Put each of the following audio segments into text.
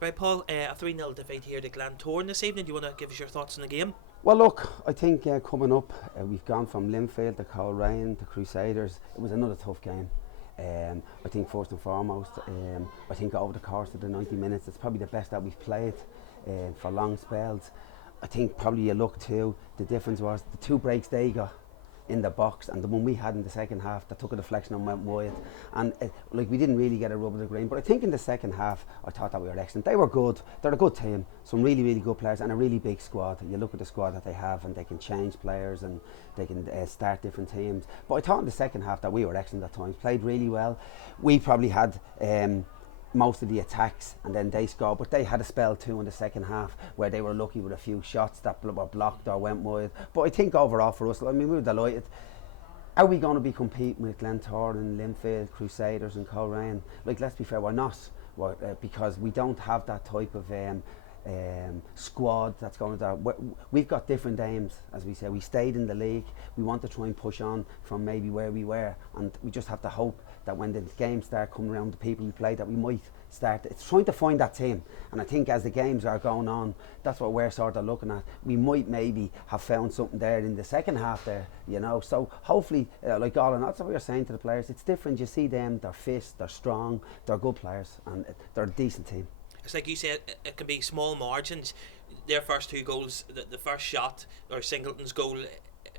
Right, Paul, a 3-0 defeat here to Glentoran this evening. Do you want to give us your thoughts on the game? Well, look, I think coming up, we've gone from Linfield to Coleraine to Crusaders. It was another tough game. I think first and foremost, I think over the course of the 90 minutes, it's probably the best that we've played for long spells. I think probably you look too, the difference was the 2 breaks they got in the box and the one we had in the second half that took a deflection and went wide, and like we didn't really get a rub of the green. But I think in the second half I thought that we were excellent. They were good, they're a good team, some really good players and a really big squad. You look at the squad that they have and they can change players and they can start different teams. But I thought in the second half that we were excellent at times, played really well. We probably had most of the attacks and then they scored, but they had a spell too in the second half where they were lucky with a few shots that were blocked or went wide. But I think overall for us, I mean, we were delighted. Are we going to be competing with Glentoran, Linfield, Crusaders and Coleraine? Like, let's be fair, we're not, because we don't have that type of squad that's going to. We've got different aims, as we say. We stayed in the league. We want to try and push on from maybe where we were, and we just have to hope that when the games start coming around, the people we play, that we might start. It's trying to find that team, and I think as the games are going on, that's what we're sort of looking at. We might maybe have found something there in the second half there, you know. So hopefully, like all in all, that's what we were saying to the players. It's different. You see them, they're fit, they're strong, they're good players, and they're a decent team. It's like you said, it can be small margins. Their first 2 goals, the first shot, or Singleton's goal,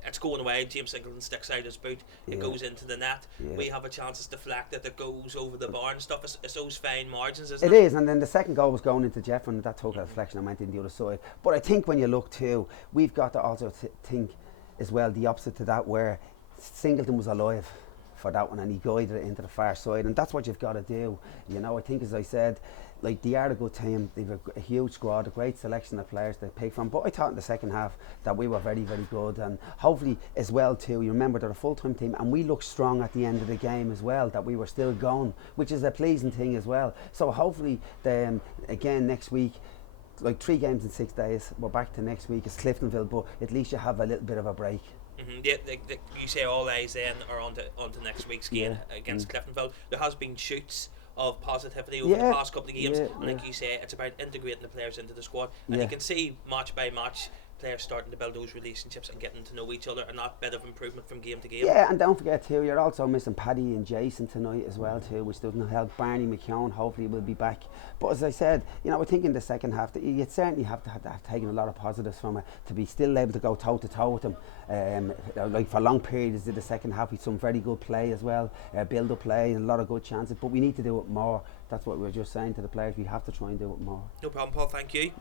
it's going wide. James Singleton sticks out his boot, it goes into the net. We have a chance it's deflected, it goes over the bar and stuff. It's those fine margins, isn't it? It is, and then the second goal was going into Jeff, and that took a deflection and went in the other side. But I think when you look too, we've got to also think as well the opposite to that, where Singleton was alive for that one and he guided it into the far side, and that's what you've got to do. You know, I think, as I said, like, they are a good team. They've a huge squad, a great selection of players they pick from. But I thought in the second half that we were very good, and hopefully as well too, you remember they're a full-time team and we looked strong at the end of the game as well, that we were still going, which is a pleasing thing as well. So hopefully again next week, like 3 games in 6 days, we're back to next week. It's Cliftonville, but at least you have a little bit of a break. Yeah, you say all eyes then are on to next week's game against Cliftonville. There has been shoots of positivity over the past couple of games, and like you say, it's about integrating the players into the squad, and you can see match by match players starting to build those relationships and getting to know each other, and that bit of improvement from game to game. Yeah, and don't forget too, you're also missing Paddy and Jason tonight as well too, which doesn't help. Barney McKeown hopefully will be back. But as I said, you know, I think in the second half that you certainly have to have taken a lot of positives from it to be still able to go toe to toe with them. Like for long periods in the second half, with some very good play as well, build up play and a lot of good chances. But we need to do it more. That's what we were just saying to the players. We have to try and do it more. No problem, Paul. Thank you.